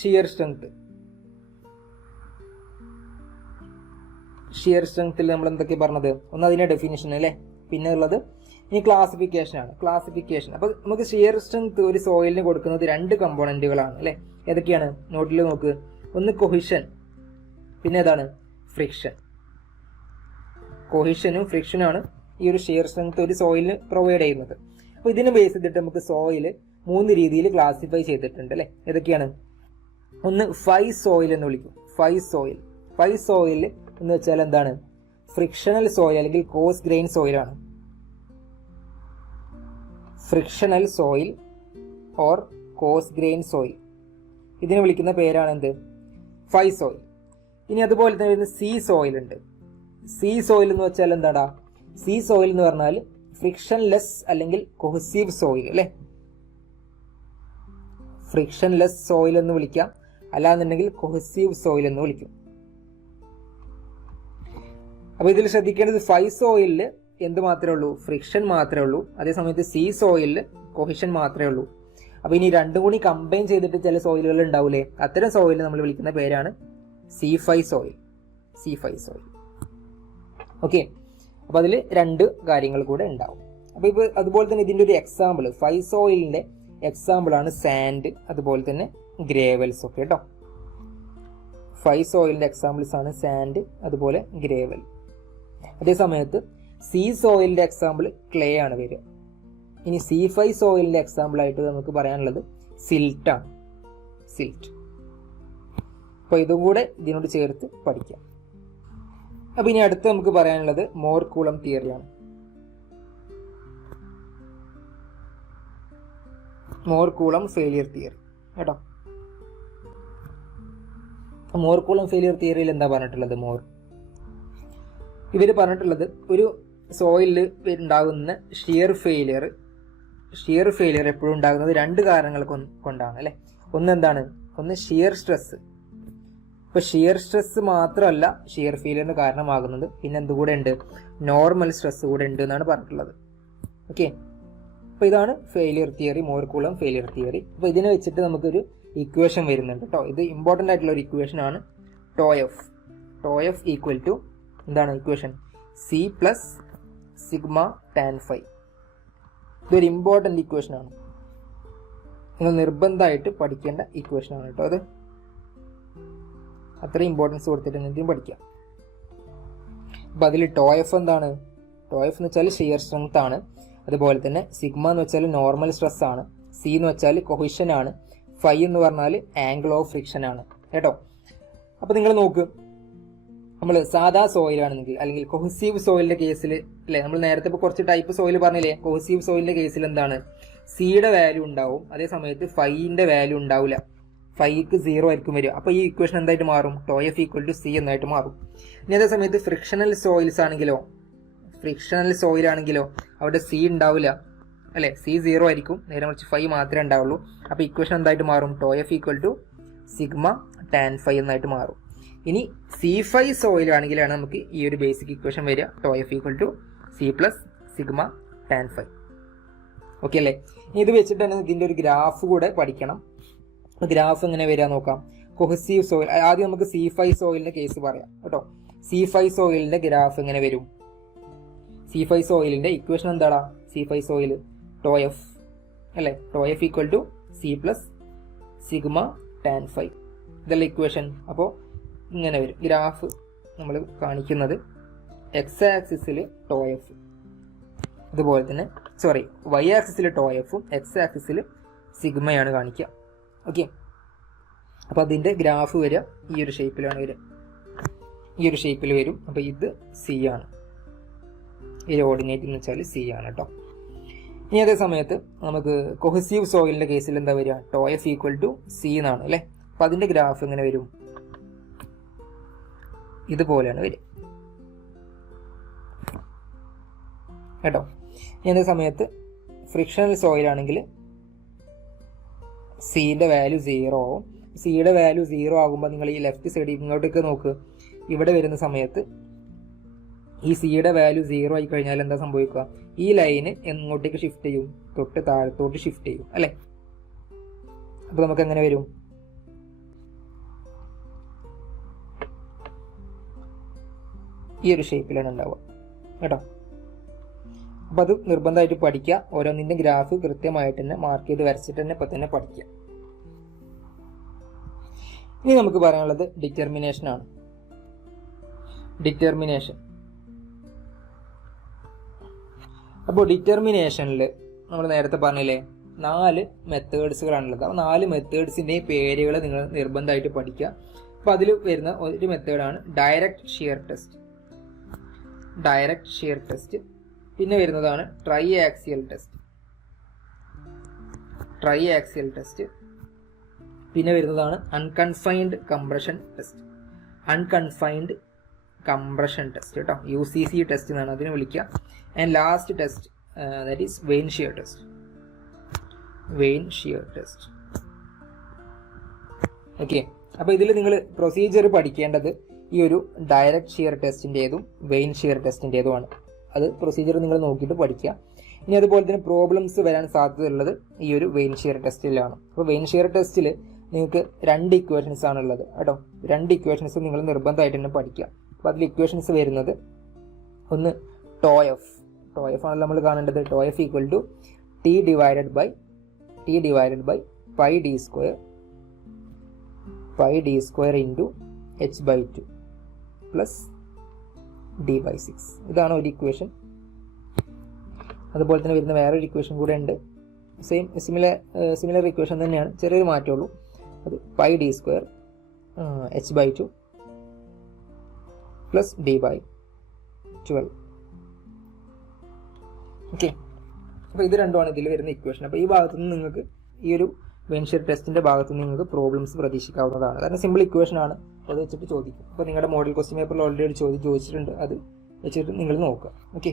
Shear strength. Shear സ്ട്രെങ്ത്തിൽ നമ്മൾ എന്തൊക്കെ പറഞ്ഞത്? ഒന്ന് അതിന്റെ ഡെഫിനിഷൻ അല്ലേ, പിന്നെ ഉള്ളത് ഈ ക്ലാസിഫിക്കേഷൻ ആണ്. ക്ലാസിഫിക്കേഷൻ, അപ്പൊ നമുക്ക് ഷിയർ സ്ട്രെങ്ത് ഒരു സോയിലിന് കൊടുക്കുന്നത് രണ്ട് കമ്പോണന്റുകളാണ് അല്ലെ. ഏതൊക്കെയാണ്? നോട്ടിൽ നോക്ക്. ഒന്ന് കൊഹിഷൻ, പിന്നെ ഏതാണ്? ഫ്രിക്ഷൻ. കൊഹിഷനും ഫ്രിക്ഷനാണ് ഈ ഒരു ഷിയർ സ്ട്രെങ്ത് ഒരു സോയിലിന് പ്രൊവൈഡ് ചെയ്യുന്നത്. അപ്പൊ ഇതിനെ ബേസ് ചെയ്തിട്ട് നമുക്ക് സോയിൽ 3 രീതിയിൽ ക്ലാസിഫൈ ചെയ്തിട്ടുണ്ട് അല്ലെ. ഏതൊക്കെയാണ്? ഒന്ന് ഫൈ സോയിൽ എന്ന് വിളിക്കും. Phi soil. ഫൈ സോയിൽ എന്ന് വെച്ചാൽ എന്താണ്? ഫ്രിക്ഷണൽ സോയിൽ അല്ലെങ്കിൽ കോസ് ഗ്രെയിൻ സോയിലാണ്. Frictional soil or coarse grain soil, ഇതിനെ വിളിക്കുന്ന പേരാണ് എന്ത്? Phi soil. ഇനി അതുപോലെ തന്നെ വരുന്ന സീ സോയിൽ ഉണ്ട്. സീ സോയിൽ എന്ന് വെച്ചാൽ എന്താടാ? സീ സോയിൽ എന്ന് പറഞ്ഞാൽ ഫ്രിക്ഷൻ ലെസ് അല്ലെങ്കിൽ കൊഹസീവ് സോയിൽ അല്ലെ. ഫ്രിക്ഷൻ ലെസ് സോയിൽ എന്ന് വിളിക്കാം, അല്ലാന്നുണ്ടെങ്കിൽ കൊഹസീവ് സോയിൽ എന്ന് വിളിക്കും. അപ്പൊ ഇതിൽ ശ്രദ്ധിക്കേണ്ടത് ഫൈ സോയിലിൽ എന്ത് മാത്രമേ ഉള്ളൂ? ഫ്രിക്ഷൻ മാത്രമേ ഉള്ളൂ. അതേസമയത്ത് സീ സോയിലിൽ കൊഹിഷൻ മാത്രമേ ഉള്ളൂ. അപ്പൊ ഇനി രണ്ടും കൂടി കമ്പൈൻ ചെയ്തിട്ട് ചില സോയിലുകൾ ഉണ്ടാവൂലേ, അത്തരം സോയിൽ നമ്മൾ വിളിക്കുന്ന പേരാണ് C5 soil. C5 soil. Okay, അപ്പൊ അതിൽ രണ്ട് കാര്യങ്ങൾ കൂടെ ഉണ്ടാവും. അപ്പൊ ഇപ്പൊ അതുപോലെ തന്നെ ഇതിന്റെ ഒരു എക്സാമ്പിൾ, ഫൈ സോയിലിന്റെ എക്സാമ്പിൾ ആണ് സാൻഡ്, അതുപോലെ തന്നെ ഗ്രേവൽസ് ഒക്കെ കേട്ടോ. ഫൈ സോയിലിന്റെ എക്സാമ്പിൾസ് ആണ് സാൻഡ്, അതുപോലെ ഗ്രേവൽ. അതേ സമയത്ത് സീ സോയിലിന്റെ എക്സാമ്പിൾ ക്ലേ ആണ് വരിക. ഇനി C5 സോയിലിന്റെ എക്സാമ്പിൾ ആയിട്ട് നമുക്ക് പറയാനുള്ളത് സിൽറ്റ് ആണ്. സിൽറ്റ്. അപ്പൊ ഇതും കൂടെ ഇതിനോട് ചേർത്ത് പഠിക്കാം. അപ്പൊ ഇനി അടുത്ത് നമുക്ക് പറയാനുള്ളത് മോർ കൂളം തിയറിയാണ്. മോർ കൂളം ഫെയിലിയർ തിയറി കേട്ടോ. മോർ കൂളം ഫെയിലിയർ തിയറിയിൽ എന്താ പറഞ്ഞിട്ടുള്ളത്? ഇവര് പറഞ്ഞിട്ടുള്ളത് ഒരു സോയിലിൽ ഉണ്ടാകുന്ന ഷിയർ ഫെയിലിയർ എപ്പോഴും ഉണ്ടാകുന്നത് രണ്ട് കാരണങ്ങൾ കൊണ്ടാണ് അല്ലെ. ഒന്നെന്താണ്? ഒന്ന് ഷിയർ സ്ട്രെസ്. ഇപ്പൊ ഷിയർ സ്ട്രെസ് മാത്രമല്ല ഷിയർ ഫെയിലിയറിന് കാരണമാകുന്നത്, പിന്നെ എന്തുകൂടെ ഉണ്ട്? നോർമൽ സ്ട്രെസ് കൂടെ ഉണ്ട് എന്നാണ് പറഞ്ഞിട്ടുള്ളത്. ഓക്കെ, അപ്പൊ ഇതാണ് failure theory, more Coulomb failure theory. അപ്പൊ ഇതിനെ വെച്ചിട്ട് നമുക്കൊരു ഇക്വേഷൻ വരുന്നുണ്ട് കേട്ടോ. ഇത് ഇമ്പോർട്ടന്റ് ആയിട്ടുള്ള ഒരു ഇക്വേഷൻ ആണ്. ടോഎഫ് ഈക്വൽ ടു എന്താണ് equation? C plus sigma tan phi. ഇതൊരു ഇമ്പോർട്ടന്റ് ഇക്വേഷൻ ആണ്, നിങ്ങൾ നിർബന്ധമായിട്ട് പഠിക്കേണ്ട ഇക്വേഷൻ ആണ് കേട്ടോ. അത് അത്രയും ഇമ്പോർട്ടൻസ് കൊടുത്തിട്ട് എന്തെങ്കിലും പഠിക്കാം. അപ്പൊ അതിൽ ടോഎഫ് എന്താണ്? ടോഎഫ് എന്ന് വെച്ചാൽ ഷിയർ സ്ട്രെങ്ത് ആണ്. അതുപോലെ തന്നെ സിഗ്മ എന്ന് വെച്ചാൽ നോർമൽ സ്ട്രെസ് ആണ്. സി എന്ന് വെച്ചാൽ കൊഹിഷൻ ആണ്. ഫൈ എന്ന് പറഞ്ഞാൽ ആംഗിൾ ഓഫ് ഫ്രിക്ഷൻ ആണ് കേട്ടോ. അപ്പൊ നിങ്ങൾ നോക്ക്, നമ്മൾ സാധാ സോയിൽ ആണെങ്കിൽ അല്ലെങ്കിൽ കൊഹസീവ് സോയിലിന്റെ കേസിൽ അല്ലെ, നമ്മൾ നേരത്തെ ഇപ്പൊ കുറച്ച് ടൈപ്പ് സോയിൽ പറഞ്ഞില്ലേ. കൊഹസീവ് സോയിലിന്റെ കേസിൽ എന്താണ്? സിയുടെ വാല്യൂ ഉണ്ടാവും, അതേ സമയത്ത് ഫൈന്റെ വാല്യൂ ഉണ്ടാവില്ല. ഫൈക്ക് 0 ആയിരിക്കും വരിക. അപ്പൊ ഈ ഇക്വേഷൻ എന്തായിട്ട് മാറും? ടോഎഫ് ഈക്വൽ ടു C എന്നായിട്ട് മാറും. ഇനി അതേ സമയത്ത് ഫ്രിക്ഷണൽ സോയിൽ ആണെങ്കിലോ അവിടെ C ഉണ്ടാവില്ല അല്ലെ. C 0 ആയിരിക്കും, നേരെ മറിച്ച് ഫൈ മാത്രമേ ഉണ്ടാവുള്ളൂ. അപ്പൊ ഇക്വേഷൻ എന്തായിട്ട് മാറും? Tau f equal to sigma tan phi എന്നായിട്ട് മാറും. ഇനി C5 സോയിൽ ആണെങ്കിലാണ് നമുക്ക് ഈ ഒരു ബേസിക് ഇക്വേഷൻ വരിക. Tau f equal to C plus sigma tan phi. Okay അല്ലേ? ഇനി ഇത് വെച്ചിട്ട് തന്നെ ഇതിന്റെ ഒരു ഗ്രാഫ് കൂടെ പഠിക്കണം. ഗ്രാഫ് എങ്ങനെ വരിക നോക്കാം. കൊഹസീവ് സോയിൽ, ആദ്യം നമുക്ക് C5 സോയിലിന്റെ കേസ് പറയാം കേട്ടോ. C5 സോയിലിന്റെ ഗ്രാഫ് എങ്ങനെ വരും? C5 സോയിലിന്റെ ഇക്വേഷൻ എന്താടാ? C5 സോയിൽ ടോഎഫ് അല്ലെ. Tau f equal to C plus sigma tan phi, ഇതല്ല ഇക്വേഷൻ. അപ്പോൾ ഇങ്ങനെ വരും ഗ്രാഫ്. നമ്മൾ കാണിക്കുന്നത് എക്സ് ആക്സിസിൽ ടോഎഫ്, അതുപോലെ തന്നെ വൈ ആക്സിസിൽ ടോഎഫും എക്സ് ആക്സിസിൽ സിഗ്മയാണ് കാണിക്കുക. ഓക്കെ, അപ്പൊ അതിന്റെ ഗ്രാഫ് വരിക ഈ ഒരു ഷേപ്പിലാണ് വരിക. ഈ ഒരു ഷേപ്പിൽ വരും. അപ്പൊ ഇത് C ആണ്, ഈ ഓർഡിനേറ്റ് എന്ന് വെച്ചാൽ C ആണ് കേട്ടോ. ഇനി അതേ സമയത്ത് നമുക്ക് കൊഹസീവ് സോയിലിന്റെ കേസിൽ എന്താ വരിക? ടോഎഫ് ഈക്വൽ ടു C എന്നാണ് അല്ലെ. അപ്പൊ അതിന്റെ ഗ്രാഫ് എങ്ങനെ വരും? ഇതുപോലെയാണ് വരിക കേട്ടോ. ഇനി അതേ സമയത്ത് ഫ്രിക്ഷണൽ സോയിൽ ആണെങ്കിൽ സിയുടെ വാല്യൂ 0 ആവും. സിയുടെ വാല്യൂ 0 ആകുമ്പോൾ നിങ്ങൾ ഈ ലെഫ്റ്റ് സൈഡ് ഇങ്ങോട്ടേക്ക് നോക്ക്. ഇവിടെ വരുന്ന സമയത്ത് ഈ സിയുടെ വാല്യൂ 0 ആയി കഴിഞ്ഞാൽ എന്താ സംഭവിക്കുക? ഈ ലൈന് എങ്ങോട്ടേക്ക് ഷിഫ്റ്റ് ചെയ്യും? തൊട്ട് താഴത്തോട്ട് ഷിഫ്റ്റ് ചെയ്യും അല്ലെ. അപ്പൊ നമുക്ക് എങ്ങനെ വരും? ഈ ഒരു ഷേപ്പിലാണ് ഉണ്ടാവുക കേട്ടോ. അപ്പോൾ അത് നിർബന്ധമായിട്ട് പഠിക്കുക. ഓരോന്നിൻ്റെ ഗ്രാഫ് കൃത്യമായിട്ട് തന്നെ മാർക്ക് ചെയ്ത് വരച്ചിട്ട് തന്നെ ഇപ്പം തന്നെ പഠിക്കുക. ഇനി നമുക്ക് പറയാനുള്ളത് ഡിറ്റർമിനേഷൻ ആണ്. ഡിറ്റർമിനേഷൻ. അപ്പോൾ ഡിറ്റർമിനേഷനിൽ നമ്മൾ നേരത്തെ പറഞ്ഞില്ലേ 4 മെത്തേഡ്സുകളാണുള്ളത്. അപ്പോൾ 4 മെത്തേഡ്സിൻ്റെയും പേരുകൾ നിങ്ങൾ നിർബന്ധമായിട്ട് പഠിക്കുക. അപ്പോൾ അതിൽ വരുന്ന ഒരു മെത്തേഡാണ് direct shear test. Direct shear test. പിന്നെ വരുന്നതാണ് triaxial test. Triaxial test. പിന്നെ വരുന്നതാണ് unconfined compression test. Unconfined compression test കേട്ടോ, UCC ടെസ്റ്റ് എന്നാണ് അതിനെ വിളിക്കുക. And last test that is vane shear test. Vane shear test. Okay, അപ്പോൾ ഇതിൽ നിങ്ങൾ പ്രൊസീജിയർ പഠിക്കേണ്ടത് ഈ ഒരു ഡയറക്റ്റ് ഷിയർ ടെസ്റ്റിൻ്റെതും വെയിൻ ഷിയർ ടെസ്റ്റിൻ്റെതുമാണ്. അത് പ്രൊസീജിയർ നിങ്ങൾ നോക്കിയിട്ട് പഠിക്കുക. ഇനി അതുപോലെ തന്നെ പ്രോബ്ലംസ് വരാൻ സാധ്യതയുള്ളത് ഈ ഒരു വെയിൻ ഷിയർ ടെസ്റ്റിലാണ്. അപ്പോൾ വെയിൻ ഷിയർ ടെസ്റ്റിൽ നിങ്ങൾക്ക് 2 ഇക്വേഷൻസ് ആണുള്ളത് കേട്ടോ. 2 ഇക്വേഷൻസ് നിങ്ങൾ നിർബന്ധമായിട്ട് തന്നെ പഠിക്കുക. അപ്പോൾ അതിൽ ഇക്വേഷൻസ് വരുന്നത് ഒന്ന് ടോഎഫ്. ടോഎഫ് ആണല്ലോ നമ്മൾ കാണേണ്ടത്. Tau f equal to T divided by pi D square into h/2 plus d/6. ഇതാണ് ഒരു ഇക്വേഷൻ. അതുപോലെ തന്നെ വരുന്ന വേറൊരു ഇക്വേഷൻ കൂടെ ഉണ്ട്. സിമിലർ ഇക്വേഷൻ തന്നെയാണ്, ചെറിയൊരു മാറ്റമുള്ളൂ. അത് pi D square h/2 plus d/12. Okay, അപ്പോൾ ഇത് രണ്ടുമാണ് ഇതിൽ വരുന്ന ഇക്വേഷൻ. അപ്പോൾ ഈ ഭാഗത്തുനിന്ന് നിങ്ങൾക്ക് ഈ ഒരു വെയിൻ ഷിയർ ടെസ്റ്റിൻ്റെ ഭാഗത്തുനിന്ന് നിങ്ങൾക്ക് പ്രോബ്ലംസ് പ്രതീക്ഷിക്കാവുന്നതാണ്. കാരണം സിമ്പിൾ ഇക്വേഷൻ ആണ്, അത് വെച്ചിട്ട് ചോദിക്കും. അപ്പോൾ നിങ്ങളുടെ മോഡൽ ക്വസ്റ്റ്യൻ പേപ്പറിൽ ഓൾറെഡി ഒരു ചോദ്യം ചോദിച്ചിട്ടുണ്ട്, അത് വെച്ചിട്ട് നിങ്ങൾ നോക്കുക. ഓക്കെ.